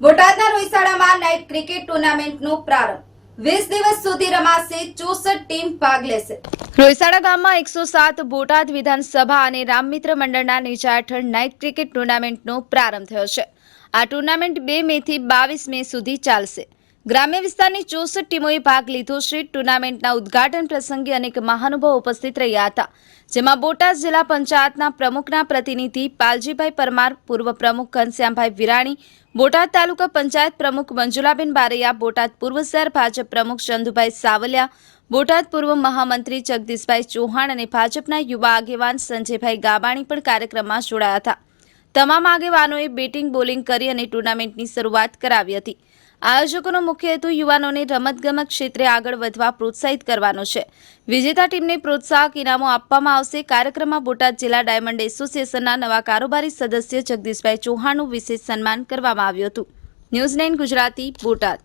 બોટાદના રોઈસાડામાં night cricket ટુર્નામેન્ટનો પ્રારંભ 20 દિવસ સુધી રમાશે 64 ટીમ ભાગ લેશે। રોઈસાડા ગામમાં 107 બોટાદ વિધાનસભા અને રામમિત્ર મંડળના નેજા હેઠળ નાઇટ ક્રિકેટ ટુર્નામેન્ટનો પ્રારંભ થયો છે। આ ટુર્નામેન્ટ 2 મે થી 22 મે સુધી ચાલશે। ગ્રામ્ય વિસ્તારની 64 ટીમોએ ભાગ લીધો છે। ટુર્નામેન્ટના ઉદ્ઘાટન પ્રસંગે અનેક મહાનુભાવો ઉપસ્થિત રહ્યા હતા, જેમાં બોટાદ જિલ્લા પંચાયતના પ્રમુખના પ્રતિનિધિ પાલજીભાઈ પરમાર, પૂર્વ પ્રમુખ ઘનશ્યામભાઈ વિરાણી, બોટાદ તાલુકા પંચાયત પ્રમુખ મંજુલાબેન બારૈયા, બોટાદ પૂર્વ શહેર ભાજપ પ્રમુખ ચંદુભાઈ સાવલિયા, બોટાદ પૂર્વ મહામંત્રી જગદીશભાઈ ચૌહાણ અને ભાજપના યુવા આગેવાન સંજયભાઈ ગાબાણી પણ કાર્યક્રમમાં જોડાયા હતા। તમામ આગેવાનોએ બેટિંગ બોલિંગ કરી અને ટુર્નામેન્ટની શરૂઆત કરાવી હતી। આયોજકોનો મુખ્ય હેતુ યુવાનોને રમતગમત ક્ષેત્રે આગળ વધવા પ્રોત્સાહિત કરવાનો છે। વિજેતા ટીમને પ્રોત્સાહક ઇનામો આપવામાં આવશે। કાર્યક્રમમાં બોટાદ જિલ્લા ડાયમંડ એસોસિએશનના નવા કારોબારી સદસ્ય જગદીશભાઈ ચૌહાણનું વિશેષ સન્માન કરવામાં આવ્યું હતું। ન્યૂઝ 9 ગુજરાતી, બોટાદ।